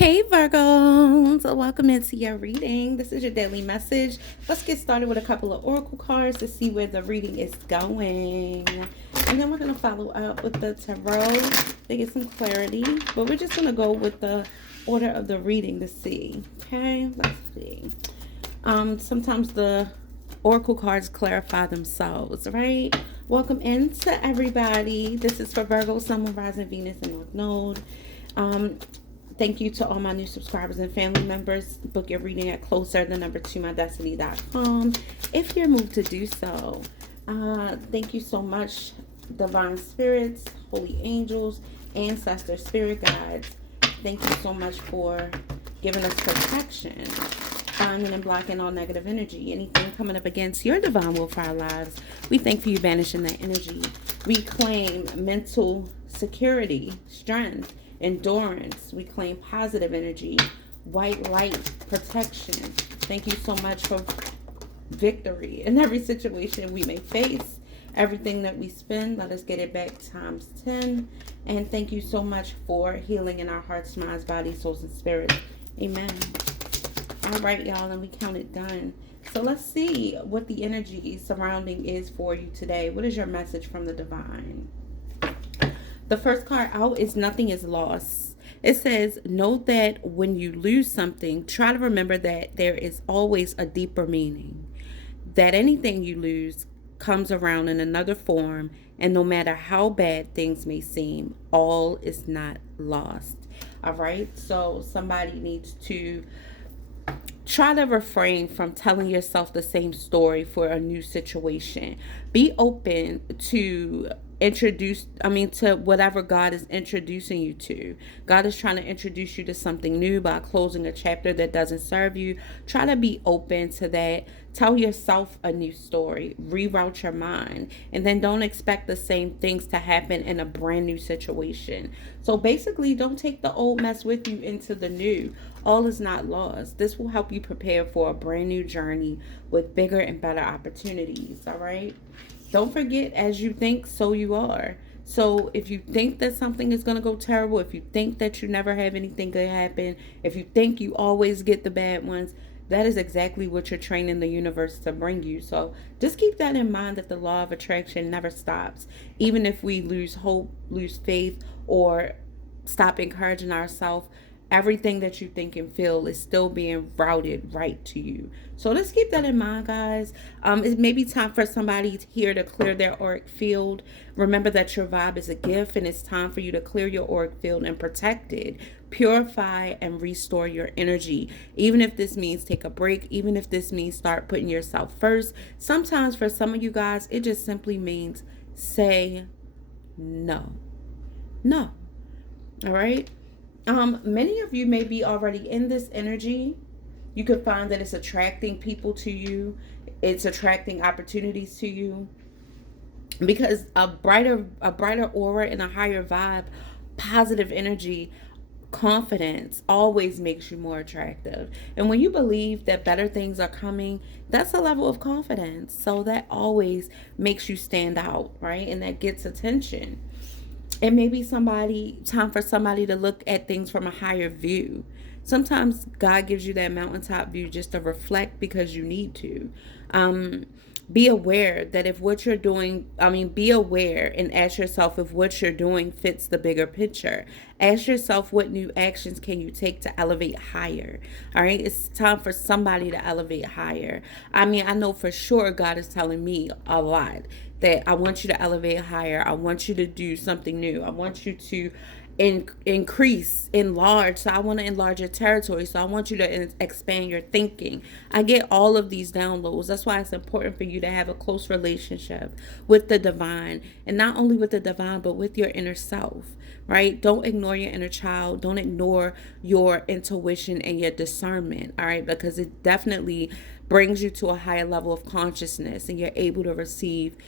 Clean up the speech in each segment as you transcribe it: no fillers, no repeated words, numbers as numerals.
Hey Virgos, welcome into your reading. This is your daily message. Let's get started with a couple of oracle cards to see where the reading is going. And then we're going to follow up with the tarot to get some clarity. But we're just going to go with the order of the reading to see. Okay, let's see. Sometimes the oracle cards clarify themselves, right? Welcome into everybody. This is for Virgo, Sun, Moon, Rising, Venus, and North Node. Thank you to all my new subscribers and family members. Book your reading at Closer2MyDestinys.com if you're moved to do so. Thank you so much, divine spirits, holy angels, ancestor spirit guides. Thank you so much for giving us protection, finding and blocking all negative energy. Anything coming up against your divine will for our lives, we thank for you banishing that energy. Reclaim mental security, strength, endurance. We claim positive energy, white light, protection. Thank you so much for victory in every situation we may face. Everything that we spend, let us get it back times 10. And thank you so much for healing in our hearts, minds, bodies, souls, and spirits. Amen. All right, y'all, and we count it done. So let's see what the energy surrounding is for you today. What is your message from the divine? The first card out is nothing is lost. It says, know that when you lose something, try to remember that there is always a deeper meaning. That anything you lose comes around in another form, and no matter how bad things may seem, all is not lost. All right, so somebody needs to try to refrain from telling yourself the same story for a new situation. Be open to to whatever God is introducing you to. God is trying to introduce you to something new by closing a chapter that doesn't serve you. Try to be open to that. Tell yourself a new story. Reroute your mind. And then don't expect the same things to happen in a brand new situation. So basically, don't take the old mess with you into the new. All is not lost. This will help you prepare for a brand new journey with bigger and better opportunities. All right? Don't forget, as you think, so you are. So if you think that something is going to go terrible, if you think that you never have anything good happen, if you think you always get the bad ones, that is exactly what you're training the universe to bring you. So just keep that in mind, that the law of attraction never stops. Even if we lose hope, lose faith, or stop encouraging ourselves, everything that you think and feel is still being routed right to you. So let's keep that in mind, guys. It may be time for somebody here to clear their auric field. Remember that your vibe is a gift, and it's time for you to clear your auric field and protect it. Purify and restore your energy. Even if this means take a break, even if this means start putting yourself first. Sometimes for some of you guys, it just simply means say no. No. All right? Many of you may be already in this energy. You could find that it's attracting people to you. It's attracting opportunities to you. Because a brighter aura and a higher vibe, positive energy, confidence always makes you more attractive. And when you believe that better things are coming, that's a level of confidence. So that always makes you stand out, right? And that gets attention. It may be time for somebody to look at things from a higher view. Sometimes God gives you that mountaintop view just to reflect because you need to. Be aware that if what you're doing, be aware and ask yourself if what you're doing fits the bigger picture. Ask yourself, what new actions can you take to elevate higher? All right, it's time for somebody to elevate higher. I know for sure God is telling me a lot that I want you to elevate higher. I want you to do something new. I want you to enlarge. So I want to enlarge your territory. So I want you to expand your thinking. I get all of these downloads. That's why it's important for you to have a close relationship with the divine, and not only with the divine, but with your inner self, right? Don't ignore your inner child. Don't ignore your intuition and your discernment, all right? Because it definitely brings you to a higher level of consciousness, and you're able to receive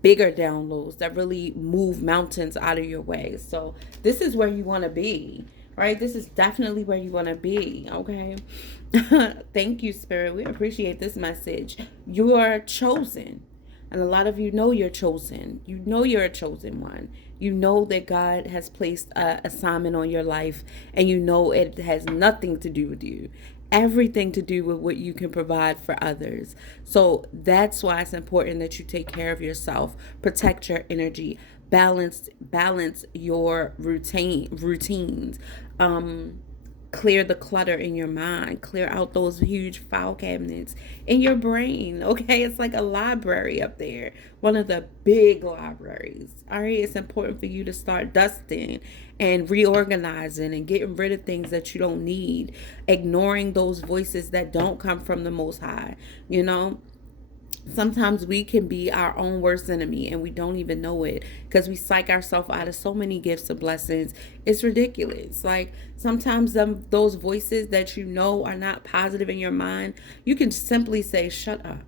bigger downloads that really move mountains out of your way. So this is where you want to be, right? This is definitely where you want to be, okay? Thank you, Spirit. We appreciate this message. You are chosen. And a lot of you know you're chosen. You know you're a chosen one. You know that God has placed a assignment on your life, and you know it has nothing to do with you. Everything to do with what you can provide for others. So that's why it's important that you take care of yourself, protect your energy, balance your routines. Clear the clutter in your mind, clear out those huge file cabinets in your brain. Okay, it's like a library up there, one of the big libraries. All right, it's important for you to start dusting and reorganizing and getting rid of things that you don't need, ignoring those voices that don't come from the Most High. You know, sometimes we can be our own worst enemy and we don't even know it, because we psych ourselves out of so many gifts and blessings. It's ridiculous. Like, sometimes those voices that you know are not positive in your mind, you can simply say, shut up,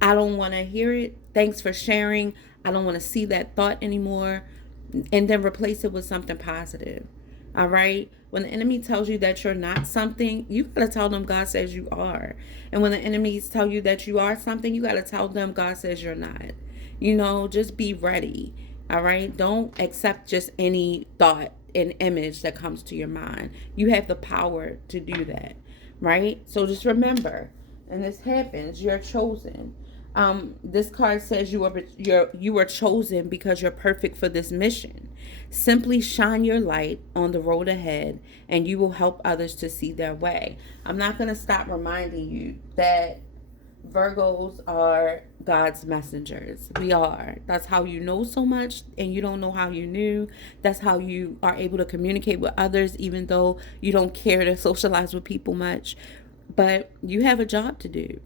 I don't want to hear it, thanks for sharing, I don't want to see that thought anymore, and then replace it with something positive. All right. When the enemy tells you that you're not something, you got to tell them God says you are. And when the enemies tell you that you are something, you got to tell them God says you're not. You know, just be ready. All right. Don't accept just any thought and image that comes to your mind. You have the power to do that. Right. So just remember, and this happens, you're chosen. This card says you are chosen because you're perfect for this mission. Simply shine your light on the road ahead, and you will help others to see their way. I'm not going to stop reminding you that Virgos are God's messengers. We are. That's how you know so much, and you don't know how you knew. That's how you are able to communicate with others, even though you don't care to socialize with people much. But you have a job to do.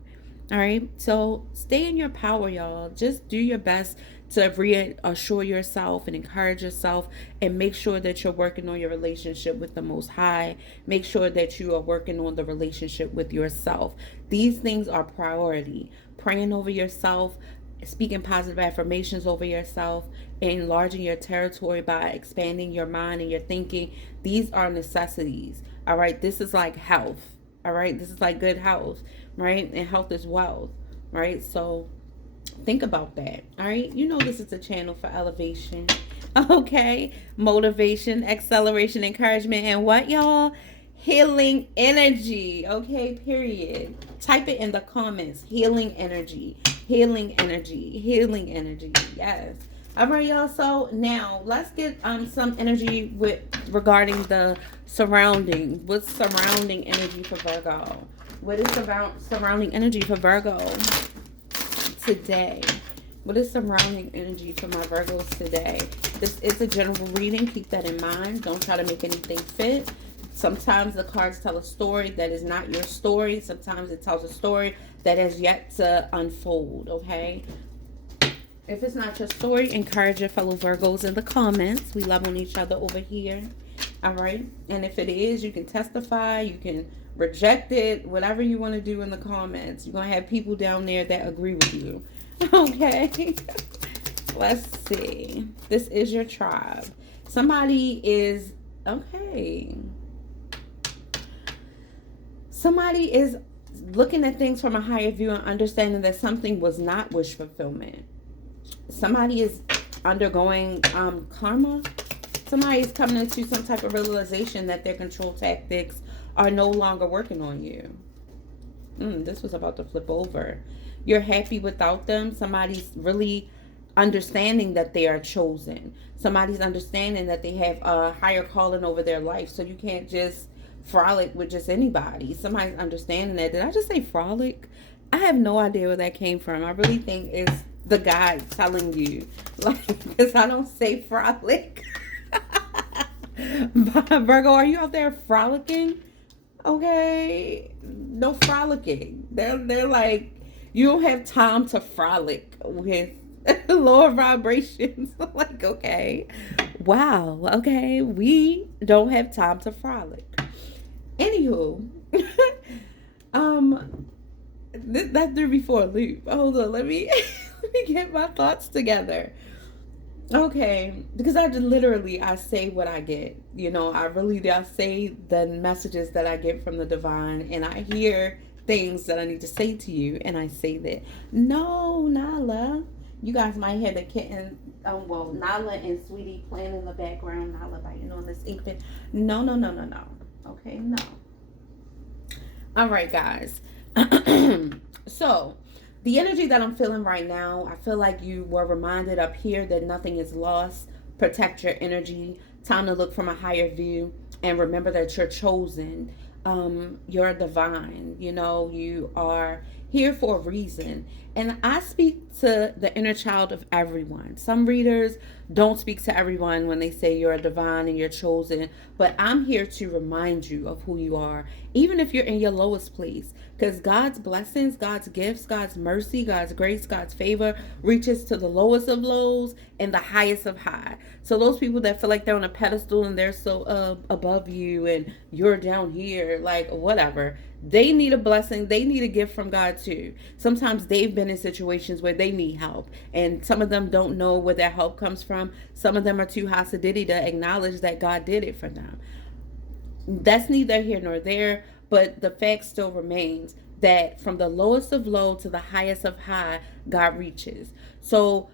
All right. So stay in your power, y'all. Just do your best to reassure yourself and encourage yourself, and make sure that you're working on your relationship with the Most High. Make sure that you are working on the relationship with yourself. These things are priority. Praying over yourself, speaking positive affirmations over yourself, enlarging your territory by expanding your mind and your thinking. These are necessities. All right. This is like health. All right. This is like good health. Right? And health is wealth. Right? So think about that. All right. You know, this is a channel for elevation. Okay. Motivation, acceleration, encouragement, and what, y'all? Healing energy. Okay. Period. Type it in the comments. Healing energy. Healing energy. Healing energy. Yes. All right, y'all. So now let's get some energy regarding the surrounding. What's surrounding energy for Virgo? What is surrounding energy for Virgo today? What is surrounding energy for my Virgos today? This is a general reading. Keep that in mind. Don't try to make anything fit. Sometimes the cards tell a story that is not your story. Sometimes it tells a story that has yet to unfold, okay? If it's not your story, encourage your fellow Virgos in the comments. We love on each other over here. All right? And if it is, you can testify. You can reject it. Whatever you want to do in the comments. You're going to have people down there that agree with you. Okay? Let's see. This is your tribe. Somebody is... Okay. Somebody is looking at things from a higher view and understanding that something was not wish fulfillment. Somebody is undergoing karma. Somebody is coming into some type of realization that their control tactics are no longer working on you. This was about to flip over. You're happy without them. Somebody's really understanding that they are chosen. Somebody's understanding that they have a higher calling over their life. So you can't just frolic with just anybody. Somebody's understanding that. Did I just say frolic? I have no idea where that came from. I really think it's the guy telling you. Like, because I don't say frolic. Virgo, are you out there frolicking? Okay. No frolicking. They're like, you don't have time to frolic with lower vibrations. Like, okay. Wow. Okay. We don't have time to frolic. Anywho. That threw me for a loop. Hold on. Let me get my thoughts together. Okay, because I say what I get. You know, I say the messages that I get from the divine, and I hear things that I need to say to you, and I say that. No, Nala. You guys might hear the kitten, well, Nala and Sweetie playing in the background. Nala biting on this ink pen. No, no, no, no, no. Okay, no. All right, guys. So, the energy that I'm feeling right now, I feel like you were reminded up here that nothing is lost. Protect your energy. Time to look from a higher view. And remember that you're chosen. You're divine. You know, you are here for a reason. And I speak to the inner child of everyone. Some readers don't speak to everyone when they say you're a divine and you're chosen. But I'm here to remind you of who you are, even if you're in your lowest place. Because God's blessings, God's gifts, God's mercy, God's grace, God's favor reaches to the lowest of lows and the highest of high. So those people that feel like they're on a pedestal and they're so above you and you're down here, like whatever, they need a blessing. They need a gift from God too. Sometimes they've been in situations where they need help, and some of them don't know where their help comes from. Some of them are too hasidic to acknowledge that God did it for them. That's neither here nor there, but the fact still remains that from the lowest of low to the highest of high, God reaches. So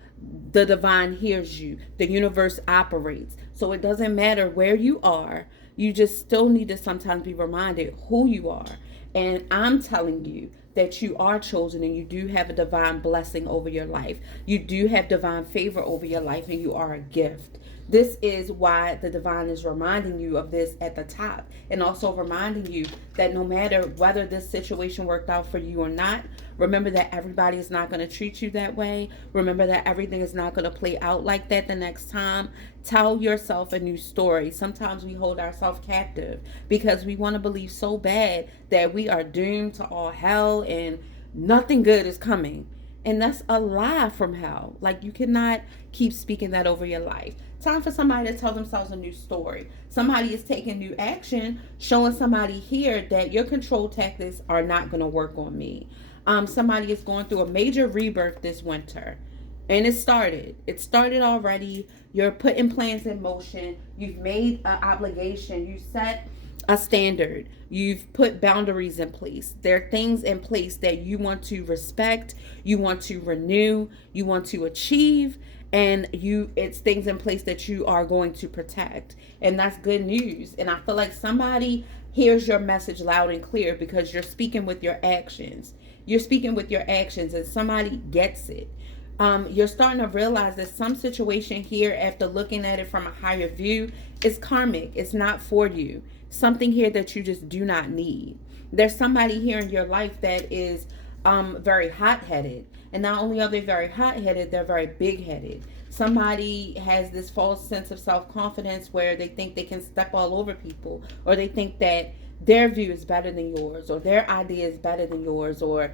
the divine hears you. The universe operates. So it doesn't matter where you are. You just still need to sometimes be reminded who you are. And I'm telling you that you are chosen and you do have a divine blessing over your life. You do have divine favor over your life, and you are a gift. This is why the divine is reminding you of this at the top, and also reminding you that no matter whether this situation worked out for you or not, remember that everybody is not going to treat you that way. Remember that everything is not going to play out like that the next time. Tell yourself a new story. Sometimes we hold ourselves captive because we want to believe so bad that we are doomed to all hell and nothing good is coming. And that's a lie from hell. Like, you cannot keep speaking that over your life. Time for somebody to tell themselves a new story. Somebody is taking new action, showing somebody here that your control tactics are not going to work on me. Somebody is going through a major rebirth this winter. And it started. It started already. You're putting plans in motion. You've made an obligation. You set a standard. You've put boundaries in place. There are things in place that you want to respect, you want to renew, you want to achieve, and it's things in place that you are going to protect. And that's good news. And I feel like somebody hears your message loud and clear because you're speaking with your actions. You're speaking with your actions, and somebody gets it. You're starting to realize that some situation here, after looking at it from a higher view, is karmic. It's not for you. Something here that you just do not need. There's somebody here in your life that is very hot-headed. And not only are they very hot-headed, they're very big-headed. Somebody has this false sense of self-confidence where they think they can step all over people, or they think that their view is better than yours, or their idea is better than yours, or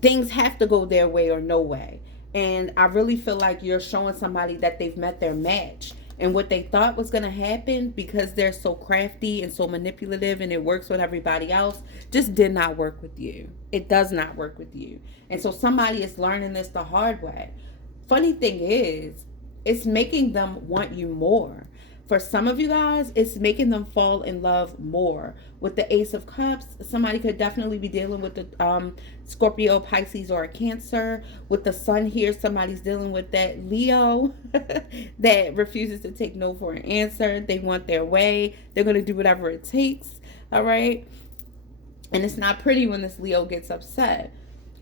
things have to go their way or no way. And I really feel like you're showing somebody that they've met their match. And what they thought was going to happen, because they're so crafty and so manipulative and it works with everybody else, just did not work with you. It does not work with you. And so somebody is learning this the hard way. Funny thing is, it's making them want you more. For some of you guys, it's making them fall in love more. With the Ace of Cups, somebody could definitely be dealing with the Scorpio, Pisces, or a Cancer. With the Sun here, somebody's dealing with that Leo that refuses to take no for an answer. They want their way. They're going to do whatever it takes. All right? And it's not pretty when this Leo gets upset.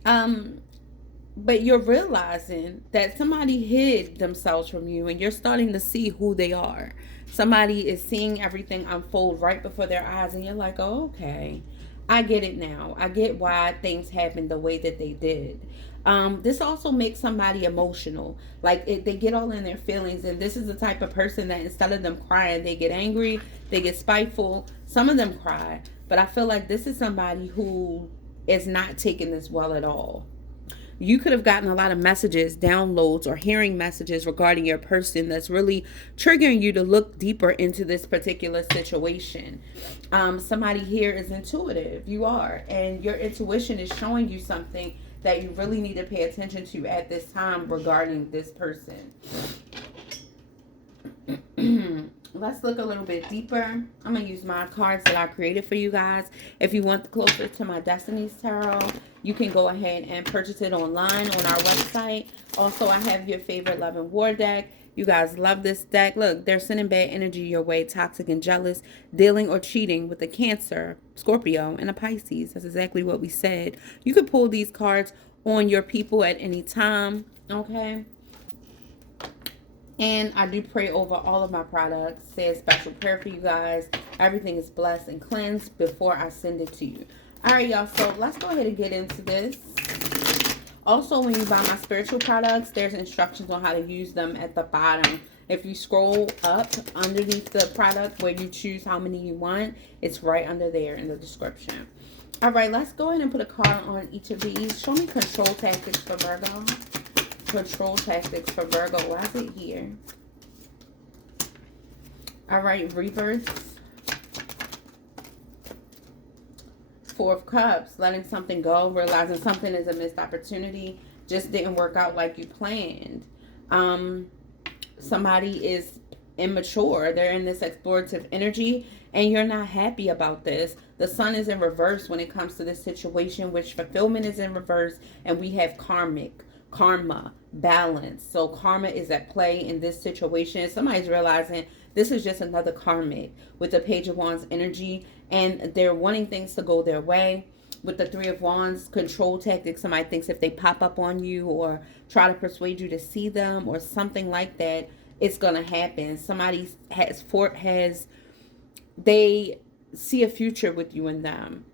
But you're realizing that somebody hid themselves from you, and you're starting to see who they are. Somebody is seeing everything unfold right before their eyes, and you're like, oh, okay, I get it now. I get why things happened the way that they did. This also makes somebody emotional. Like, they get all in their feelings, and this is the type of person that instead of them crying, they get angry, they get spiteful. Some of them cry, but I feel like this is somebody who is not taking this well at all. You could have gotten a lot of messages, downloads, or hearing messages regarding your person that's really triggering you to look deeper into this particular situation. Somebody here is intuitive. You are. And your intuition is showing you something that you really need to pay attention to at this time regarding this person. let's look a little bit deeper. I'm going to use my cards that I created for you guys. If you want Closer to My Destinies Tarot, you can go ahead and purchase it online on our website. Also, I have your favorite Love and War deck. You guys love this deck. Look, they're sending bad energy your way, toxic and jealous, dealing or cheating with a Cancer, Scorpio, and a Pisces. That's exactly what we said. You could pull these cards on your people at any time, okay? And I do pray over all of my products. Say a special prayer for you guys. Everything is blessed and cleansed before I send it to you. All right, y'all. So let's go ahead and get into this. Also, when you buy my spiritual products, there's instructions on how to use them at the bottom. If you scroll up underneath the product where you choose how many you want, it's right under there in the description. All right, let's go ahead and put a card on each of these. Show me control tactics for Virgo. Control tactics for Virgo. Why is it here? All right, rebirth. Four of Cups. Letting something go. Realizing something is a missed opportunity. Just didn't work out like you planned. Somebody is immature. They're in this explorative energy and you're not happy about this. The sun is in reverse when it comes to this situation, which fulfillment is in reverse, and we have karma, balance. So karma is at play in this situation. Somebody's realizing this is just another karmic with the Page of Wands energy, and they're wanting things to go their way. With the Three of Wands, control tactics. Somebody thinks if they pop up on you or try to persuade you to see them or something like that, it's gonna happen. Somebody they see a future with you and them.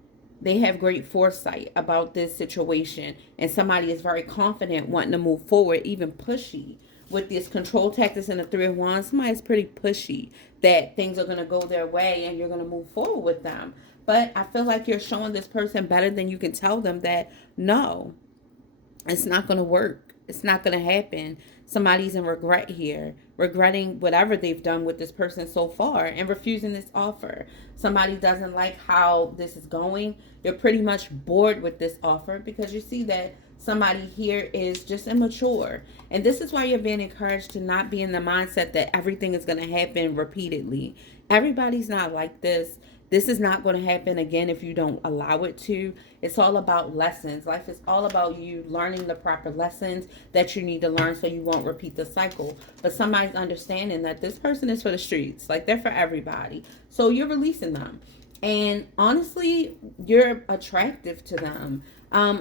They have great foresight about this situation, and somebody is very confident, wanting to move forward, even pushy. With this control tactics and the Three of Wands, somebody's pretty pushy that things are going to go their way and you're going to move forward with them. But I feel like you're showing this person better than you can tell them that no, it's not going to work. It's not going to happen. Somebody's in regret here, regretting whatever they've done with this person so far and refusing this offer. Somebody doesn't like how this is going. You're pretty much bored with this offer because you see that somebody here is just immature. And this is why you're being encouraged to not be in the mindset that everything is going to happen repeatedly. Everybody's not like this. This is not going to happen again if you don't allow it to. It's all about lessons. Life is all about you learning the proper lessons that you need to learn so you won't repeat the cycle. But somebody's understanding that this person is for the streets. Like, they're for everybody. So you're releasing them. And honestly, you're attractive to them.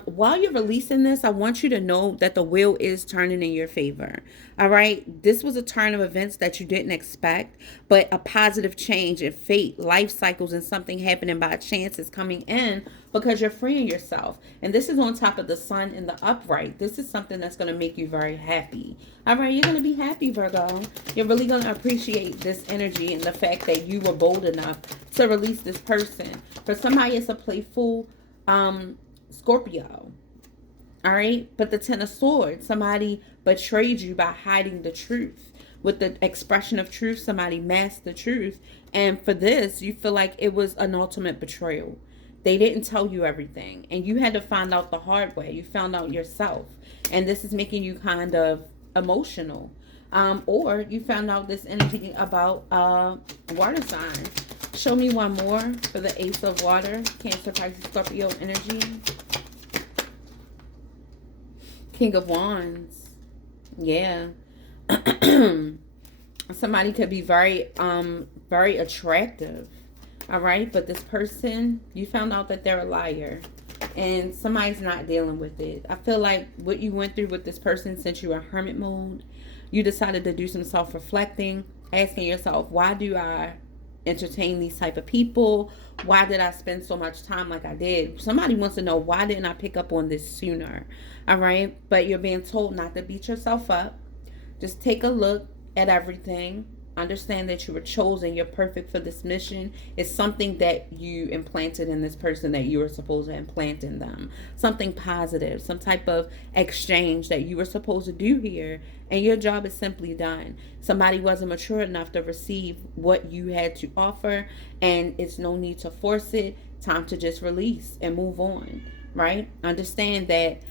While you're releasing this, I want you to know that the wheel is turning in your favor. All right. This was a turn of events that you didn't expect, but a positive change in fate, life cycles, and something happening by chance is coming in because you're freeing yourself. And this is on top of the sun in the upright. This is something that's going to make you very happy. All right. You're going to be happy, Virgo. You're really going to appreciate this energy and the fact that you were bold enough to release this person. For somebody, it's a playful, Scorpio. All right. But the Ten of Swords, somebody betrayed you by hiding the truth. With the expression of truth, somebody masked the truth. And for this, you feel like it was an ultimate betrayal. They didn't tell you everything. And you had to find out the hard way. You found out yourself. And this is making you kind of emotional. Or you found out this energy about water signs. Show me one more for the Ace of Water, Cancer, Pisces, Scorpio energy. King of Wands. Yeah. Somebody could be very attractive. All right. But this person, you found out that they're a liar. And somebody's not dealing with it. I feel like what you went through with this person since you were hermit mode, you decided to do some self-reflecting, asking yourself, why do I entertain these type of people? Why did I spend so much time like I did? Somebody wants to know, why didn't I pick up on this sooner? All right. But you're being told not to beat yourself up. Just take a look at everything. Understand that you were chosen. You're perfect for this mission. It's something that you implanted in this person that you were supposed to implant in them. Something positive, some type of exchange that you were supposed to do here. And your job is simply done. Somebody wasn't mature enough to receive what you had to offer. And it's no need to force it. Time to just release and move on. Right? Understand that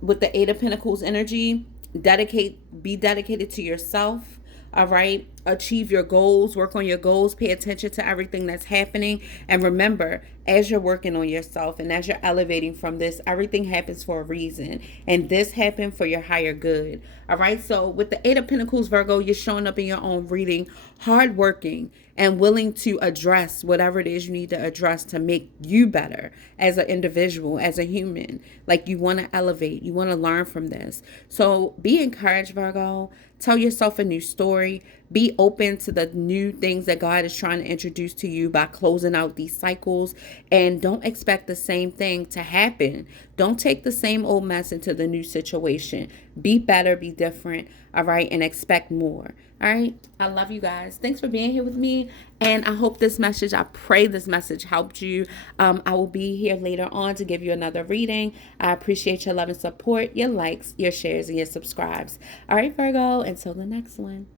with the Eight of Pentacles energy, be dedicated to yourself. All right. achieve your goals, work on your goals, pay attention to everything that's happening. And remember, as you're working on yourself and as you're elevating from this, everything happens for a reason. And this happened for your higher good. All right. So with the Eight of Pentacles, Virgo, you're showing up in your own reading, hardworking and willing to address whatever it is you need to address to make you better as an individual, as a human. Like, you want to elevate, you want to learn from this. So be encouraged, Virgo. Tell yourself a new story. Be open to the new things that God is trying to introduce to you by closing out these cycles. And don't expect the same thing to happen. Don't take the same old mess into the new situation. Be better, be different, all right? And expect more, all right? I love you guys. Thanks for being here with me. And I hope I pray this message helped you. I will be here later on to give you another reading. I appreciate your love and support, your likes, your shares, and your subscribes. All right, Virgo, until the next one.